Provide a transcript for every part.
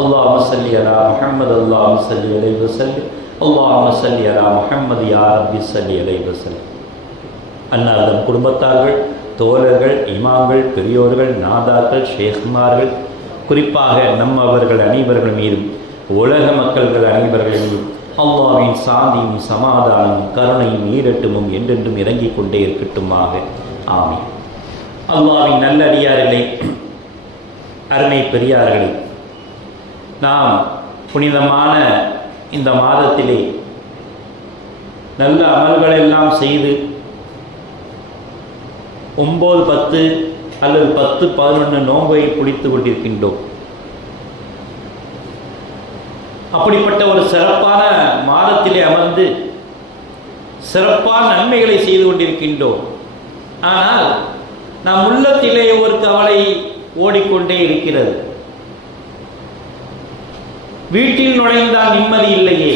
اللهم صل على محمد اللهم صل عليه وسلم اللهم صل على محمد يا ربي صل عليه وسلم. அன்னார்தம் குடும்பத்தார்கள், தோழர்கள், இமாம்கள், பெரியோர்கள், நாதாக்கள், ஷேக்மார்கள், குறிப்பாக நம்மவர்கள் அனைவர்கள் மீதும் உலக மக்கள்கள் அனைவர்கள் மீதும் அல்லாஹ்வின் சாந்தியும் சமாதானமும் கருணையும் ஈரட்டுமும் என்றென்றும் இறங்கிக் கொண்டே இருக்கட்டுமாக. ஆமீன். அல்லாஹ்வின் நல்லடியார்களே, அருமை பெரியார்களே, நாம் புனிதமான இந்த மாதத்திலே நல்ல அமல்களெல்லாம் செய்து 9, 10 அல்லது 10, 11 நோன்பை பிடித்து கொண்டிருக்கின்றோம். அப்படிப்பட்ட ஒரு சிறப்பான மாதத்திலே அமர்ந்து சிறப்பான நன்மைகளை செய்து கொண்டிருக்கின்றோம். ஆனால் நம் உள்ளத்திலே ஒரு கவலை ஓடிக்கொண்டே இருக்கிறது. வீட்டில் நுழைந்தால் நிம்மதி இல்லையே,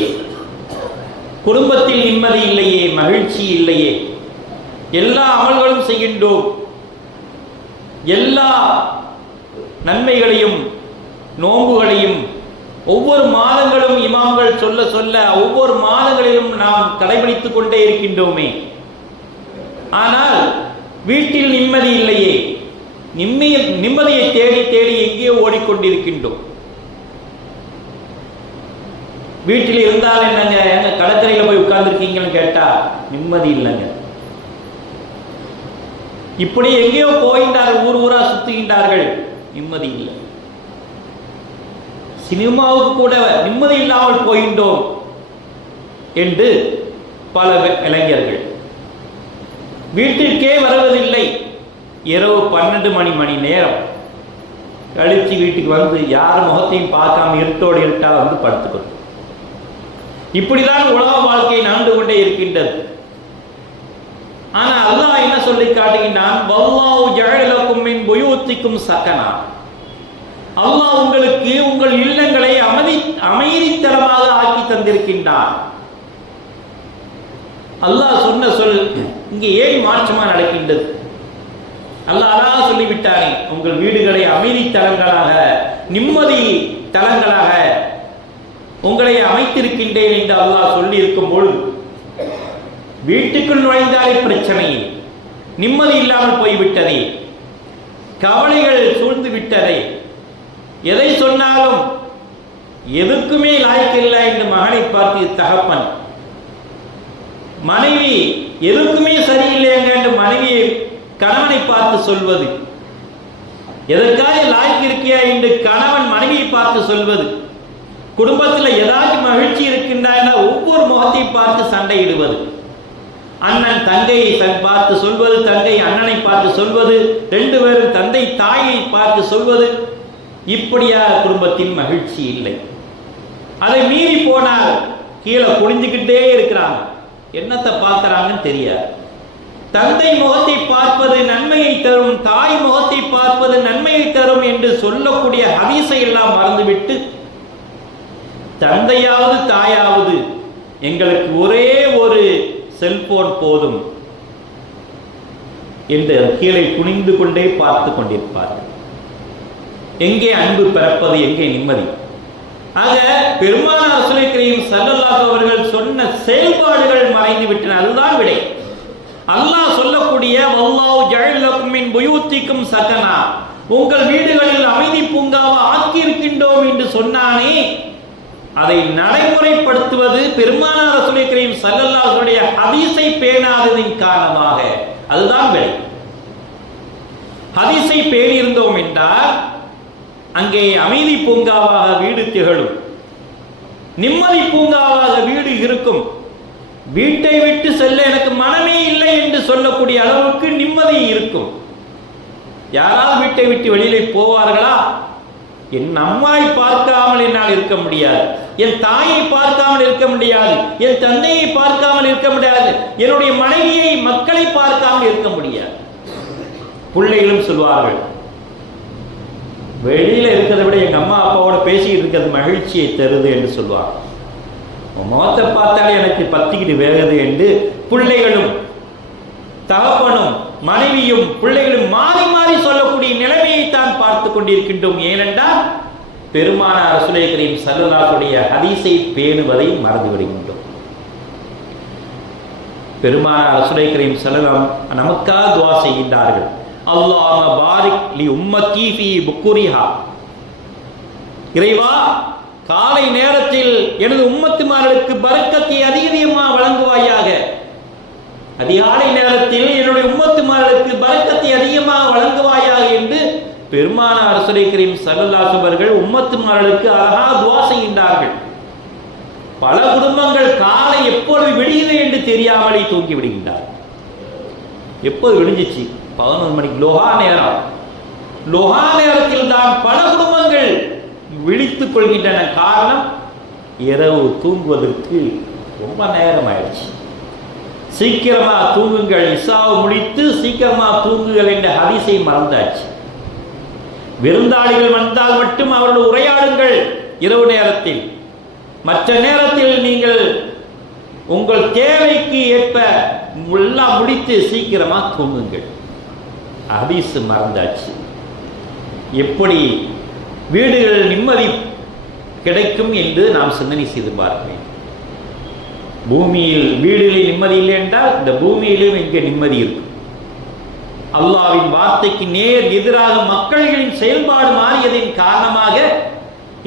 குடும்பத்தில் நிம்மதி இல்லையே, மகிழ்ச்சி இல்லையே. எல்லா அமல்களும் செய்கின்றோம், எல்லா நன்மைகளையும் நோன்புகளையும் ஒவ்வொரு மாதங்களும் இமாம்கள் சொல்ல சொல்ல ஒவ்வொரு மாதங்களிலும் நாம் கடைபிடித்துக் கொண்டே இருக்கின்றோமே. ஆனால் வீட்டில் நிம்மதி இல்லையே. நிம்மதியை தேடி தேடி எங்கேயோ ஓடிக்கொண்டிருக்கின்றோம். வீட்டில் இருந்தால் என்னங்க, எங்க கடற்கரையில போய் உட்கார்ந்துருக்கீங்கன்னு கேட்டா நிம்மதி இல்லைங்க. இப்படி எங்கேயோ போகின்றார்கள், ஊர் ஊரா சுத்துகின்றார்கள், நிம்மதி இல்லை. சினிமாவுக்கு கூட நிம்மதி இல்லாமல் போகின்றோம் என்று பல இளைஞர்கள் வீட்டிற்கே வருவதில்லை. இரவு 12 மணி நேரம் கழிச்சு வீட்டுக்கு வந்து யார் முகத்தையும் பார்க்காம இருட்டோடு இருட்டா வந்து படுத்துக்கணும். இப்படிதான் உலக வாழ்க்கை நடந்து கொண்டே இருக்கின்றது. ஆனா அல்லாஹ் என்ன சொல்லி காட்டுகின்றான்? வல்லாஹு ஜஅலக்கும் மின் புயூத்திக்கும் சகனா. அல்லாஹ் உங்களுக்கு உங்கள் இல்லங்களை அமைதித்தலமாக ஆக்கி தந்திருக்கின்றான். அல்லாஹ் சொன்ன சொல் இங்கே ஏன் மாற்றமா நடக்கின்றது? அல்லாஹ் அழகா சொல்லிவிட்டானே, உங்கள் வீடுகளை அமைதி தலங்களாக, நிம்மதி தலங்களாக உங்களை அமைத்திருக்கின்றேன் என்று அல்லாஹ் சொல்லி இருக்கும் பொழுது வீட்டுக்குள் நுழைந்தாலே பிரச்சனை, நிம்மதி இல்லாமல் போய்விட்டதே, கவலைகள் சூழ்ந்து விட்டதே, எதை சொன்னாலும் எதுக்குமே லாய்க்கில்லை என்று மகனை பார்த்து தகப்பன், மனைவி எதுக்குமே சரியில்லைங்க என்று மனைவியை கணவனை பார்த்து சொல்வது, எதற்காக லாய்க்கு இருக்கியா என்று கணவன் மனைவியை பார்த்து சொல்வது, குடும்பத்தில் ஏதாச்சும் மகிழ்ச்சி இருக்கின்றா ஒவ்வொரு முகத்தை பார்த்து சண்டையிடுவது, அண்ணன் தங்கையை பார்த்து சொல்வது, தங்கை அண்ணனை பார்த்து சொல்வது, 2 பேரும் தந்தை தாயை பார்த்து சொல்வது, இப்படியாக குடும்பத்தின் மகிழ்ச்சி இல்லை. அதை மீறி போனால் கீழே குனிஞ்சுக்கிட்டே இருக்கிறாங்க, என்னத்தை பார்க்கிறாங்கன்னு தெரியாது. தந்தை முகத்தை பார்ப்பது நன்மையை தரும், தாய் முகத்தை பார்ப்பது நன்மையை தரும் என்று சொல்லக்கூடிய ஹதீஸை எல்லாம் மறந்துவிட்டு, தந்தையாவது தாயாவது எங்களுக்கு ஒரே ஒரு செல்போன் போதும் என்று கீழே குனிந்து கொண்டே பார்த்து கொண்டிருப்பார்கள். எங்கே அன்பு பிறப்பது, எங்கே நிம்மதி? ஆக பெருமானார் ஸல்லல்லாஹு அலைஹி வஸல்லம் அவர்கள் சொன்ன செயல்பாடுகள் மறைந்து விட்டன. அதுதான் விடை. அல்லாஹ் சொல்லக்கூடிய வல்லாஹு ஜஅலக்கும் மின் புயூத்திக்கும் சகனா, உங்கள் வீடுகளில் அமைதி பூங்காவை ஆக்கி இருக்கின்றோம் என்று சொன்னானே, அதை நடைமுறைப்படுத்துவது பெருமானார் ரசூலுல்லாஹி ஸல்லல்லாஹு அலைஹி வஸல்லம் ஹதீஸை பேணாததின் காரணமாக. அதுதான் விடை. ஹதீஸை பேணியிருந்தோம் என்றால் அங்கே அமைதி பூங்காவாக வீடு திகழும், நிம்மதி பூங்காவாக வீடு இருக்கும். வீட்டை விட்டு செல்ல எனக்கு மனமே இல்லை என்று சொல்லக்கூடிய அளவுக்கு நிம்மதி இருக்கும். யாராவது வீட்டை விட்டு வெளியிலே போவார்களா? என் அம்மாவை பார்க்காமல் என்னால் இருக்க முடியாது, என் தாயை பார்க்காமல் இருக்க முடியாது, என் தந்தையை பார்க்காமல் இருக்க முடியாது, என்னுடைய மனைவியை மக்களை பார்க்காமல் இருக்க முடியாது. பிள்ளைகளும் சொல்வார்கள், வெளியில இருக்கிறத விட எங்க அம்மா அப்பாவோட பேசிக்கிட்டு இருக்கிறது மகிழ்ச்சியை தருது என்று சொல்வாங்க. முகத்தை பார்த்தாலே எனக்கு பத்திக்கிட்டு வேகுது என்று பிள்ளைகளும் தகப்பனும் மனைவியும் பிள்ளைகளும் மாறி மாறி சொல்லக்கூடிய நிலைமையை தான் பார்த்து கொண்டிருக்கின்றோம். ஏனென்றால் பெருமானார் ரசூலுல்லாஹி கரீம் ஸல்லல்லாஹு அலைஹி ஹதீஸை பேணுவதை மறந்து விடுகின்றோம். பெருமானார் ரசூலுல்லாஹி கரீம் ஸல்லல்லாஹு நமக்காக துஆ செய்கின்றார்கள். அல்லாஹும்ம பாரிக் லி உம்மத்தி ஃபீ புக்குரிஹா. இறைவா, காலை நேரத்தில் எனது உம்மத்துமார்களுக்கு பரக்கத்தை அதிகமாக வழங்குவாயாக. அதிகாலை நேரத்தில் என்னுடைய உம்மத்துமார்களுக்கு பரக்கத்தை அதிகமாக வழங்குவாயாக என்று பெருமானார் ரசூலுல்லாஹி கரீம் ஸல்லல்லாஹு அலைஹி அவர்கள் உம்மத்துமார்களுக்கு அழகா துஆ செய்கின்றார்கள். பல குடும்பங்கள் காலை எப்பொழுது விடியுது என்று தெரியாமலே தூங்கி விடுகின்றார். எப்போது விடிஞ்சிச்சு? 11 மணிக்கு லோஹா நேரம். லோஹா நேரத்தில் தான் பல குடும்பங்கள் விழித்துக் கொள்கின்றன. காரணம், இரவு தூங்குவதற்கு ரொம்ப நேரம் ஆயிடுச்சு. சீக்கிரமா தூங்குங்கள், இசாவை முடித்து சீக்கிரமா தூங்குங்கள் என்ற ஹதீஸை மறந்தாச்சு. விருந்தாளிகள் வந்தால் மட்டும் அவர்கள் உரையாடுங்கள் இரவு நேரத்தில். மற்ற நேரத்தில் நீங்கள் உங்கள் தேவைக்கு ஏற்ப எல்லாம் முடித்து சீக்கிரமா தூங்குங்கள். ஹதீஸ் மறந்தாச்சு. எப்படி வீடுகள் நிம்மதி கிடைக்கும் என்று நாம் சிந்தனை செய்து பார்க்கிறேன். பூமியில் வீடுகளில் நிம்மதி இல்லை என்றால் இந்த பூமியிலும் இங்கே நிம்மதி இருக்கும். அல்லாஹ்வின் வார்த்தைக்கு நேர் எதிராக மக்களின் செயல்பாடு மாறியதின் காரணமாக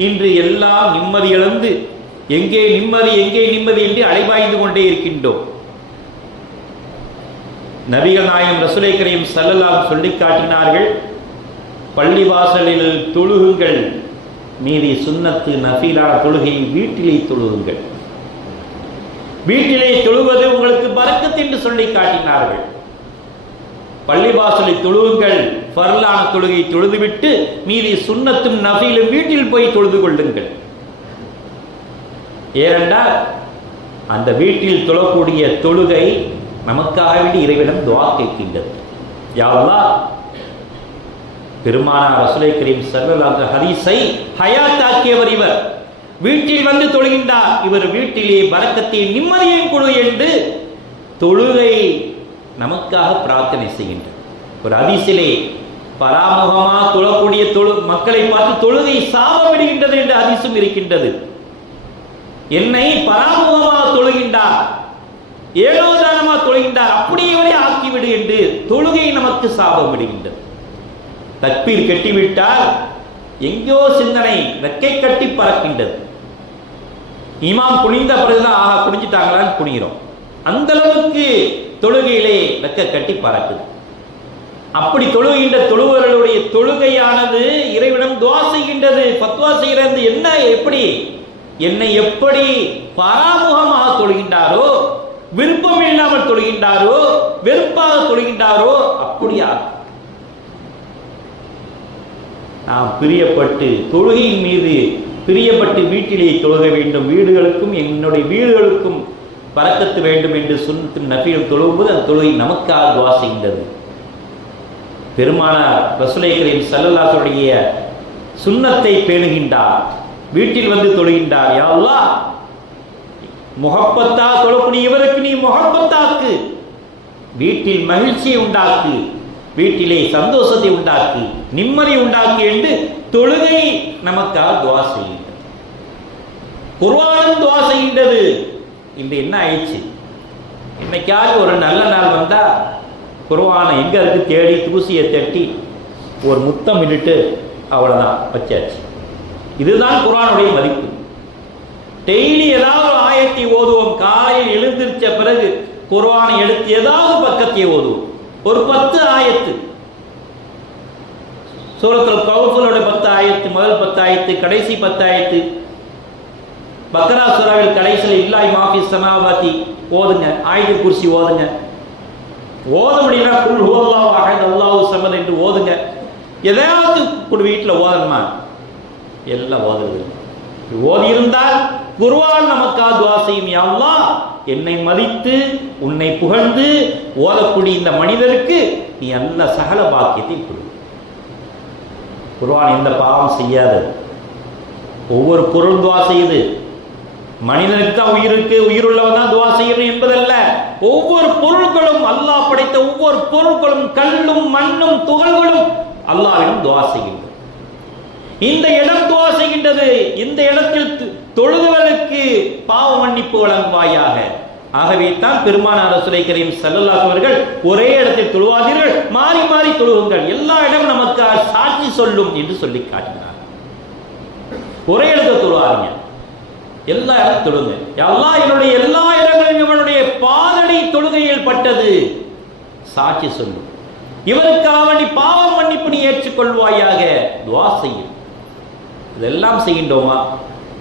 இன்று எல்லாம் நிம்மதி இழந்து எங்கே நிம்மதி என்று அலைபாய்ந்து கொண்டே இருக்கின்றோம். நபிகள் நாயகம் ரசூலுல்லாஹி கரீம் ஸல்லல்லாஹு அலைஹி சொல்லி காட்டினார்கள், பள்ளிவாசலில் தொழுகுங்கள், மீதி சுன்னத்து நஃபிலான தொழுகை வீட்டிலே தொழுகுங்கள். வீட்டிலே தொழுவது உங்களுக்கு பரக்கத் என்று சொல்லி காட்டினார்கள். பள்ளிவாசலை தொழுவுங்கள், ஃபர்லான தொழுகை தொழுதுவிட்டு மீதி சுன்னத்தும் நஃபிலும் வீட்டில் போய் தொழுது கொள்ளுங்கள். ஏனென்றால் அந்த வீட்டில் தொழக்கூடிய தொழுகை நமக்காக வேண்டி இறைவனிடம் துஆ கேட்கின்றது. யா அல்லாஹ், பெருமானார் ரசூலுல்லாஹி கரீம் ஸல்லல்லாஹு அலைஹி ஹதீஸை ஹயாத்தாக்கியவர் இவர். வீட்டில் வந்து தொழுகின்றார், இவர் வீட்டிலே பரக்கத்தை நிம்மதியையும் கொடு என்று தொழுகை நமக்காக பிரார்த்தனை செய்கின்றார். ஒரு ஹதீஸிலே பராமுகமாக தொழக்கூடிய மக்களை பார்த்து தொழுகை சாபமிடுகின்றது என்ற ஹதீஸும் இருக்கின்றது. என்னை பராமுகமாக தொழுகின்றார், ஏனோதானமாக தொழுகின்றார், அப்படியே ஆக்கிவிடு என்று தொழுகை நமக்கு சாபமிடுகின்றது. தக்பீர் கட்டிவிட்டால் எங்கோ சிந்தனை ரெக்கை கட்டி பறக்கின்றது. இமாம் குனிந்த பிறகுதான் ஆஹா குனிஞ்சிட்டாங்களான்னு குனிகிறோம். அந்த அளவுக்கு தொழுகையிலே ரெக்கை கட்டி பறக்குது. அப்படி தொழுகின்ற தொழுவர்களுடைய தொழுகையானது இறைவனிடம் துஆ செய்கின்றது, ஃபத்வா செய்கிறது. என்ன, எப்படி என்னை எப்படி பராமுகமாக தொழுகின்றாரோ, விருப்பம் இல்லாமல் தொழுகின்றாரோ, வெறுப்பாக தொழுகின்றாரோ அப்படியா நாம் பிரியப்பட்டு தொழுகையின் மீது பிரியப்பட்டு வீட்டிலே தொழுக வேண்டும். வீடுகளுக்கும் என்னுடைய வீடுகளுக்கும் பரக்கத்து வேண்டும் என்று சுன்னத்தும் நஃபிலும் தொழும்போது அந்த தொழுகை நமக்காக துஆ செய்கின்றது. பெருமானார் ரசூலுல்லாஹி கரீம் ஸல்லல்லாஹு அலைஹி சுன்னத்தை பேணுகின்றார், வீட்டில் வந்து தொழுகின்றார். யா அல்லாஹ், முஹப்பத்தா தொழக்கூடிய இவருக்கு நீ முஹப்பத்தாக்கு, வீட்டில் மகிழ்ச்சியை உண்டாக்கு, வீட்டிலே சந்தோஷத்தை உண்டாக்கு, நிம்மதி உண்டாக்கு என்று தொழுகை நமக்காக துஆ செய்கின்றது. குர்ஆனும் துஆ செய்கின்றது. இந்த என்ன ஆயிடுச்சு, இன்னைக்காவது ஒரு நல்ல நாள் வந்தா குர்ஆனை எங்க இருக்கு தேடி தூசியை தட்டி ஒரு முத்தம் இட்டுட்டு அவ்வளவுதான் வச்சாச்சு. இதுதான் குர்ஆனுடைய மதிப்பு. டெய்லி ஏதாவது ஆயத்தை ஓதுவோம். காலையில் எழுந்திருச்ச பிறகு குர்ஆனை எடுத்து ஏதாவது பக்கத்தை ஓதுவோம். ஒரு 10 ஆயத்து, சூரத்துல் கௌஃபுலோட 10 ஆயத்து, முதல் 10 ஆயத்து, கடைசி 10 ஆயத்து, பக்ரா சூராவில் கடைசியில் இல்லாஹி மாஃபி ஸமாவாதி ஓதுங்க, ஆயத்துல் குர்சி ஓதுங்க. ஓத முடியல குல் ஹுவல்லாஹு அஹத் அல்லாஹு ஸமத் என்று ஓதுங்க. எதையாவது ஒரு வீட்டில் ஓதணுமா? எல்லாம் ஓதுறது. ஓதி இருந்தால் குர்ஆன் நமக்காக துஆ செய்யும். யா அல்லாஹ், என்னை மதித்து உன்னை புகழ்ந்து ஓதக்கூடிய இந்த மனிதருக்கு நீ நல்ல சகல பாக்கியத்தை கொடு. குர்ஆன் எந்த பாவம் செய்யாது. ஒவ்வொரு பொருள் துஆ செய்யுது. மனிதனுக்கு தான் உயிர் இருக்கு, உயிருள்ளவன் தான் துஆ செய்யணும் என்பதல்ல. ஒவ்வொரு பொருட்களும், அல்லாஹ் படைத்த ஒவ்வொரு பொருட்களும், கல்லும் மண்ணும் துகள்களும் அல்லாஹ்விடம் துஆ செய்கின்றன. இந்த இடம் துஆ செய்கின்றது. இந்த இடத்தில் தொழுதவர்களுக்கு பாவ மன்னிப்பு வழங்குவாயாக. ஆகவே தான் பெருமானார் ரசூலை கரீம் ஸல்லல்லாஹு அலைஹி அவர்கள் ஒரே இடத்தில் தொழுவாதீர்கள், மாறி மாறி தொழுகுங்கள், எல்லா இடமும் நமக்கு சாட்சி சொல்லும் என்று சொல்லி காட்டினார். ஒரே இடத்தில் தொழுவாதீங்க, எல்லா இடத்துல தொழுங்க. அல்லாஹ் என்னுடைய எல்லா இடங்களிலும் இவனுடைய பாதடி தொழுகையில் பட்டது சாட்சி சொல்லும். இவருக்காக நீ பாவ மன்னிப்பு நீ ஏற்றுக்கொள்வாயாக, துஆ செய்யும். இதெல்லாம் செய்கின்றோமா?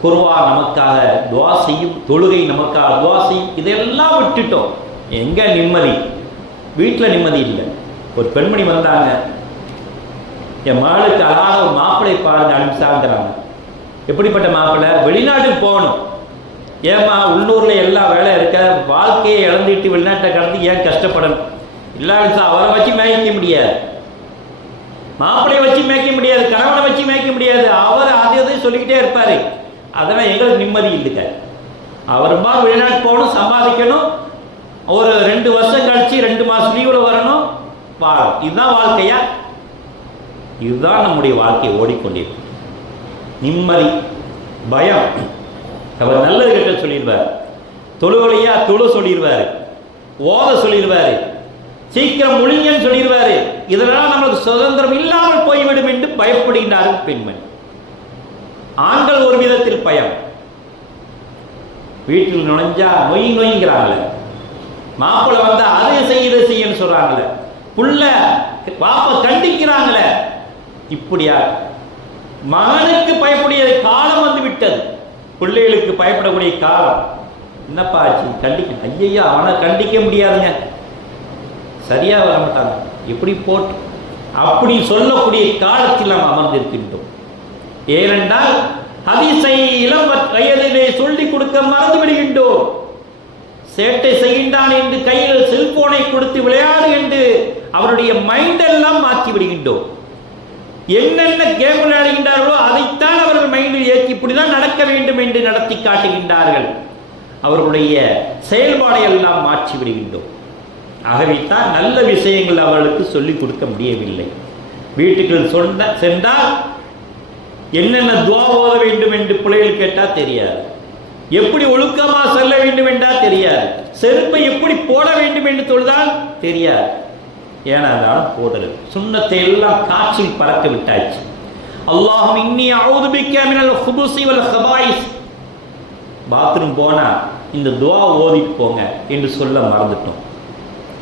குர்ஆன் நமக்காக துஆ செய்யும், தொழுகை நமக்காக துஆ செய்யும். இதெல்லாம் விட்டுட்டோம். எங்க நிம்மதி? வீட்டில் நிம்மதி இல்லை. ஒரு பெண்மணி வந்தாங்க, என் மகளுக்கு அழகாக ஒரு மாப்பிள்ளை பாருங்க அனுப்பிச்சாங்கிறாங்க. எப்படிப்பட்ட மாப்பிள்ளை? வெளிநாட்டுக்கு போகணும். ஏமா உள்ளூர்ல எல்லா வேலை இருக்க, வாழ்க்கையை இழந்துட்டு வெளிநாட்டை கடந்து ஏன் கஷ்டப்படணும்? இல்லாத அவரை வச்சு மேய்க்க முடியாது, மாப்பிள்ளையை வச்சு மேய்க்க முடியாது, கணவனை வச்சு மேய்க்க முடியாது. அவர் அதை சொல்லிக்கிட்டே இருப்பாரு. அதெல்லாம் எங்களுக்கு நிம்மதி இல்லைங்க. அவருமா வெளிநாட்டு போகணும், சம்பாதிக்கணும், ஒரு 2 வருஷம் கழிச்சு 2 மாசம் லீவில் வரணும், இதுதான் வாழ்க்கையா? இதுதான் நம்முடைய வாழ்க்கையை ஓடிக்கொண்டிருக்கும். நிம்மதி, பயம். அவர் நல்லது கிட்ட சொல்லிடுவார், தொழுவலையா தொழு சொல்லிடுவாரு, ஓத சொல்லிடுவாரு, சீக்கிரம் முழிங்கன்னு சொல்லிடுவாரு. இதெல்லாம் நம்மளுக்கு சுதந்திரம் இல்லாமல் போய்விடும் என்று பயப்படுகின்றார்கள் பெண்மணி. ஆண்கள் ஒரு விதத்தில் பயம். வீட்டில் நுழைஞ்சா நொய்ங்கிறாங்களே, மாப்பிள்ளை வந்தா அதை செய்ய இதை செய்யன்னு சொல்றாங்களே, புள்ள பாப்பா கண்டிக்கிறாங்களே. இப்படியா? மகனுக்கு பயப்படிய காலம் வந்து விட்டது, பிள்ளைகளுக்கு பயப்படக்கூடிய காலம். என்னப்பா ஆச்சு? கண்டிக்க, ஐயா அவனை கண்டிக்க முடியாதுங்க, சரியா வர மாட்டாங்க, இப்படி போட்டு அப்படி சொல்லக்கூடிய காலத்தில் நாம் அமர்ந்திருக்கின்றோம். ஏனென்றால் ஹதீஸை இளம் வயதிலே சொல்லிக் கொடுக்க மறந்து விடுகின்றோம். சேட்டை செய்கின்றான் என்று கையில் செல்போனை கொடுத்து விளையாடு என்று அவருடைய மைண்ட் எல்லாம் மாற்றி விடுகின்றோம். என்னென்ன கேம் விளையாடுகின்றார்களோ அதைத்தான் அவர்கள் மைண்டில் ஏற்றி இப்படிதான் நடக்க வேண்டும் என்று நடத்தி காட்டுகின்றார்கள். அவர்களுடைய செயல்பாடை எல்லாம் மாற்றி விடுகின்றோம். ஆகவே தான் நல்ல விஷயங்கள் அவர்களுக்கு சொல்லிக் கொடுக்க முடியவில்லை. வீட்டுக்குள் சென்றால் என்னென்ன துஆ ஓத வேண்டும் என்று பிள்ளைகள் கேட்டால் தெரியாது, எப்படி ஒழுக்கமா செல்ல வேண்டும் என்றால் தெரியாது, செருப்பை எப்படி போட வேண்டும் என்று தொழுதால் தெரியாது. ஏனாலும் போடல, சுன்னத்தை எல்லாம் காற்றில் பறக்க விட்டாச்சு. அல்லாஹும் இன்னி அஊது பிக்க மினல் ஹுபுஸி வல் ஹபாயிஸ். பாத்ரூம் போனா இந்த துஆ ஓதிட்டு போங்க என்று சொல்ல மறந்துட்டோம்.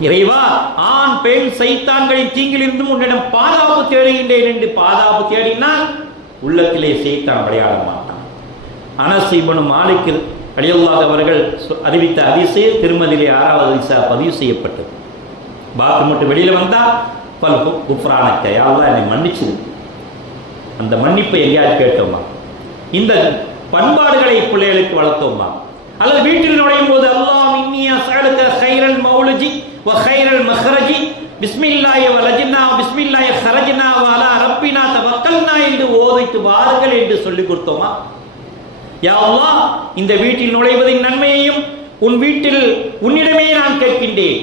இறைவா, ஆண் பெண் சைத்தான்களின் தீங்கிலிருந்தும் உன்னிடம் பாதுகாப்பு தேடுகின்றேன் என்று பாதுகாப்பு தேடினால் உள்ளத்திலே சைத்தான் விளையாட மாட்டான். அனஸ் இப்னு மாலிக் ரலியல்லாஹு அவர்கள் அறிவித்த ஹதீஸே திருமதியிலே 6வது ஹதீஸா பதிவு செய்யப்பட்டது. பாத்ரூம் மட்டும் வெளியில வந்தா பல் குஃப்ரானக்க, யா அல்லாஹ் என்னை மன்னிச்சிரு. அந்த மன்னிப்பை எங்கேயாவது கேட்டோமா? இந்த பண்பாடுகளை பிள்ளைகளுக்கு வளர்த்தோமா? அல்லது வீட்டில் நுழையும் போது அல்லாஹ் இன்னி அஸ்அலுக கைரல் மௌலஜி வ கைரல் மஹ்ரஜி பிஸ்மில்லாஹி வலஜ்னா பிஸ்மில்லாஹி ஹரஜ்னா வ அலா ரப்பினா தவக்கல்னா என்று ஓதிட்டு வாருங்கள் என்று சொல்லிக் கொடுத்தோமா? யா அல்லாஹ், இந்த வீட்டில் நுழைவதின் நன்மையையும் உன் வீட்டில் உன்னிடமே நான் கேட்கின்றேன்.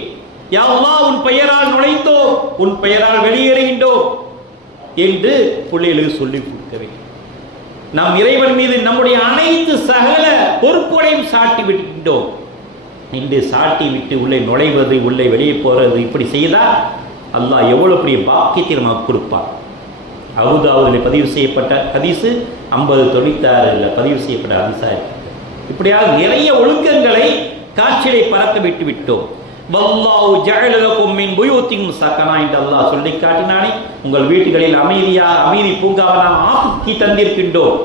யா அல்லாஹ், உன் பெயரால் நுழைந்தோம், உன் பெயரால் வெளியேறுகின்றோம் என்று பிள்ளைகளுக்கு சொல்லிக் கொடுக்க வேண்டும். நாம் இறைவன் மீது நம்முடைய அனைத்து சகல பொறுப்புகளையும் சாட்டி விட்டுக்கின்றோம். இன்று சாட்டி விட்டு உள்ளே நுழைவது, உள்ளே வெளியே போறது, இப்படி செய்தால் அல்லாஹ் எவ்வளவு பெரிய பாக்கியத்தை நமக்கு கொடுப்பார். அபூதாவுதில் பதிவு செய்யப்பட்ட ஹதீஸ் 5096 பதிவு செய்யப்பட்ட ஹதீஸா இருக்கு. இப்படியாக நிறைய ஒழுக்கங்களை காட்சியை பறக்க விட்டு விட்டோம். வல்லாஹு ஜஅல லகும் மின் புயூத்திக்கும் சகனா என்று அல்லாஹ் சொல்லி காட்டினானே, உங்கள் வீடுகளில் அமைதி பூங்காவை நாம் ஆக்கி தந்திருக்கின்றோம்.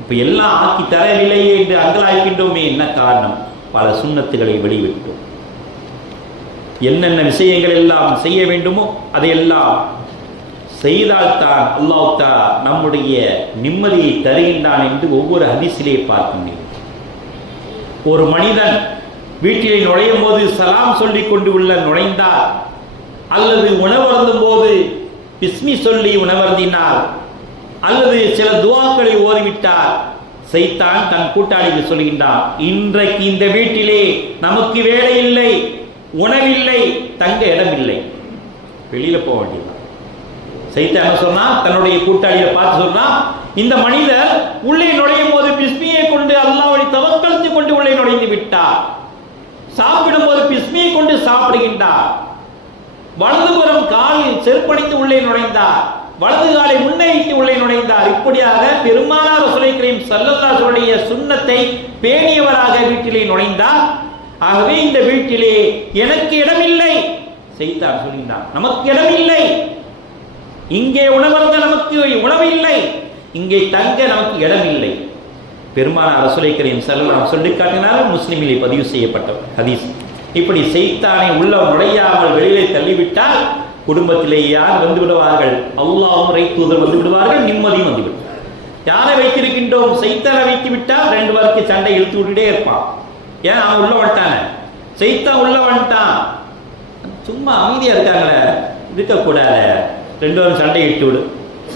இப்ப எல்லாம் ஆக்கி தரவில்லையே என்று அங்கலாய்க்கின்றோமே. என்ன காரணம்? பல சுன்னத்துகளை வெளிவிட்டோம். என்னென்ன விஷயங்கள் எல்லாம் செய்ய வேண்டுமோ அதையெல்லாம் செய்தால்தான் அல்லாஹ் தஆலா நம்முடைய நிம்மதியை தருகின்றான் என்று ஒவ்வொரு ஹதீஸிலே பார்க்க முடியும். ஒரு மனிதன் வீட்டிலே நுழையும் போது சலாம் சொல்லிக் கொண்டு உள்ள நுழைந்தார், அல்லது உணவருந்தும் போது பிஸ்மி சொல்லி உணவருந்தினார், அல்லது சில துஆக்களை ஓதிவிட்டார், சைத்தான் தன் கூட்டாளிக்கு சொல்கின்றான், இன்றைக்கு இந்த வீட்டிலே நமக்கு வேலை இல்லை, உணவில்லை, தங்க இடம் இல்லை, வெளியில போக வேண்டியது. சைத்தான் சொன்னா, தன்னுடைய கூட்டாளியை பார்த்து சொன்னா, இந்த மனிதர் உள்ளே நுழையும் போது பிஸ்மியை கொண்டு அல்லாஹ்வை தவக்கல்த்து கொண்டு உள்ளே நுழைந்து விட்டார். சாப்பிடும் போது பிஸ்மியை கொண்டு சாப்பிடுகின்றார். வலதுபுறம் காலில் செருப்பணிந்து உள்ளே நுழைந்தார். வலது காலை முன்னேறிட்டு உள்ளே நுழைந்தார். இப்படியாக பெருமானார் ரசூலுல்லாஹி கரீம் ஸல்லல்லாஹு அலைஹி வஸல்லம் சுன்னத்தை பேணியவராக வீட்டிலே நுழைந்தார். ஆகவே இந்த வீட்டிலே எனக்கு இடமில்லை. சைத்தான் சொல்கிறான், நமக்கு இடமில்லை. இங்கே உணவருந்த நமக்கு உணவில்லை. இங்கே தங்க நமக்கு இடமில்லை. பெருமானார் ரசூலுல்லாஹி கரீம் ஸல்லல்லாஹு அலைஹி வஸல்லம் சொல்லி காட்டினார். முஸ்லிமிலே பதிவு செய்யப்பட்ட ஹதீஸ். இப்படி சைத்தானை உள்ள நுழையாமல் வெளியிலே தள்ளிவிட்டால் குடும்பத்திலே யார் வந்து விடுவார்கள்? அல்லாஹ்வும் இறை தூதர் வந்து விடுவார்கள், நிம்மதியும் வந்துவிடும். யாரை வைத்திருக்கின்றோம்? சைத்தானை வைத்து விட்டால் 2 பேருக்கு சண்டை இழுத்து விட்டுட்டே இருப்பான். ஏன்? அவன் உள்ள வந்துட்டான, சைத்தான் உள்ள வந்துட்டான். சும்மா அமைதியா இருக்காங்களே, இருக்கக்கூடாது. 2 பேரும் சண்டை இட்டு விடு.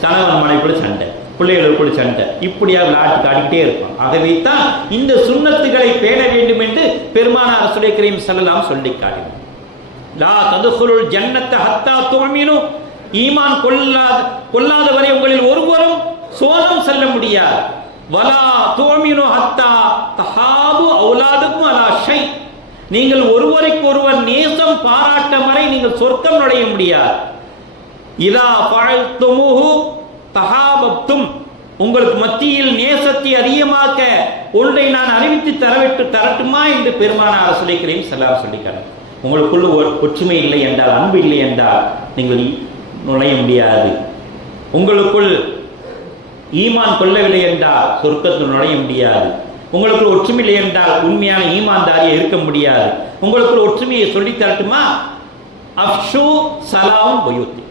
கணவன் மனைவி கூட சண்டை, பிள்ளைகளுக்கு கூட சண்டை, இப்படியா விளையாட்டு காட்டிக்கிட்டே இருப்பான். ஆகவே தான் இந்த சுன்னத்துகளை பேண வேண்டும் என்று பெருமானார் ரசூலுல்லாஹி கரீம் ஸல்லல்லாஹு அலைஹி வஸல்லம் சொல்லி காட்டினார். லா ததுகுலுல் ஜன்னத ஹத்தா துமினு, ஈமான் கொள்ளாதவரை உங்களில் ஒருவரும் சுவனம் செல்ல முடியாது. வலா துமினு ஹத்தா தஹாபு அவுலாதுக்கும் அலா ஷை, நீங்கள் ஒருவருக்கு ஒருவர் நேசம் பாராட்டும் வரை நீங்கள் சொர்க்கம் நுழைய முடியாது. இதா ஃபஅல்துமுஹு தஹாபப்தும், உங்களுக்கு மத்தியில் நேசத்தை அதிகமாக்க ஒன்றை நான் அறிவித்து தரட்டுமா என்று பெருமானார் ரசூலுல்லாஹி கரீம் ஸல்லல்லாஹு அலைஹி வஸல்லம் சொல்லிக்கிறார். உங்களுக்குள்ள ஒற்றுமை இல்லை என்றால், அன்பு இல்லை என்றால் நீங்கள் நுழைய முடியாது. உங்களுக்குள் ஈமான் கொள்ளவில்லை என்றால் சொர்க்கத்தில் நுழைய முடியாது. உங்களுக்குள் ஒற்றுமை இல்லை என்றால் உண்மையான ஈமான்தாரியை இருக்க முடியாது. உங்களுக்குள் ஒற்றுமையை சொல்லித் தரட்டுமா? அஃஷு சலாம் பயுத்தி,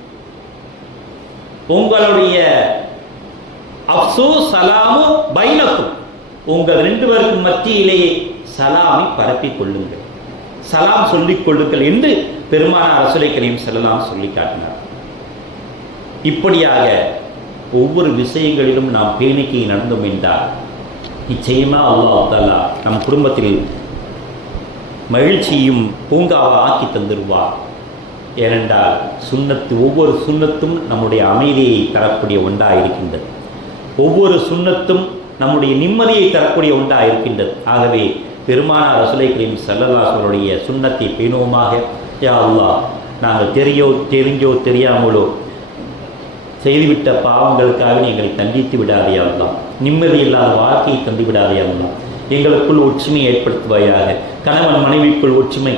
உங்களுடைய அஃசு சலாமு பைனக்கும், உங்கள் 2 பேருக்கு மத்தியிலேயே சலாமை பரப்பிக் கொள்ளுங்கள், சலாம் சொல்லிக் கொள்ளுங்கள் என்று பெருமானார் ரசூலுல்லாஹி கரீம் ஸல்லல்லாஹு அலைஹி வஸல்லம் சொல்லி காட்டினார். இப்படியாக ஒவ்வொரு விஷயங்களிலும் நாம் பேணிக்கை நடந்தோம் என்றால் நிச்சயமா அல்லாஹ் தஆலா நம் குடும்பத்தில் மகிழ்ச்சியும் பூங்காவை ஆக்கி தந்துருவார். ஏனென்றால் சுன்னத்து, ஒவ்வொரு சுன்னத்தும் நம்முடைய அமைதியை தரக்கூடிய ஒன்றாக இருக்கின்றது. ஒவ்வொரு சுன்னத்தும் நம்முடைய நிம்மதியை தரக்கூடிய ஒன்றாக இருக்கின்றது. ஆகவே பெருமானார் ரசூலுல்லாஹி கரீம் ஸல்லல்லாஹு அலைஹி வஸல்லம் சுன்னத்தை பேணுவோமாக. யா அல்லாஹ், நாங்கள் தெரிஞ்சோ தெரியாமலோ செய்துவிட்ட பாவங்களுக்காக எங்களை தண்டித்து விடாதே அல்லாஹ். நிம்மதி இல்லாத வாழ்க்கையை தந்து விடாதே அல்லாஹ். எங்களுக்குள் ஒற்றுமை ஏற்படுத்துவாயாக. கணவன் மனைவிக்குள் ஒற்றுமை,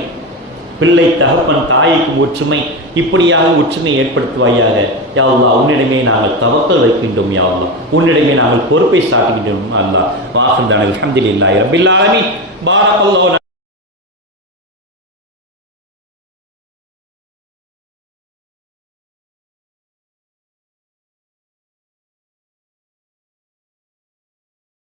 பிள்ளை தகப்பன் தாய்க்கும் ஒற்றுமை, இப்படியாக ஒற்றுமை ஏற்படுத்துவாயாக. யா அல்லாஹ், உன்னிடமே நாங்கள் தவக்கல் வைக்கின்றோம். யா அல்லாஹ், உன்னிடமே நாங்கள் பொறுப்பை சாட்டுகின்றோம். அல்லாஹ் வாஹிர் அல்ஹம்துலில்லாஹி ரப்பில் ஆலமீன். பாரக்கல்லாஹு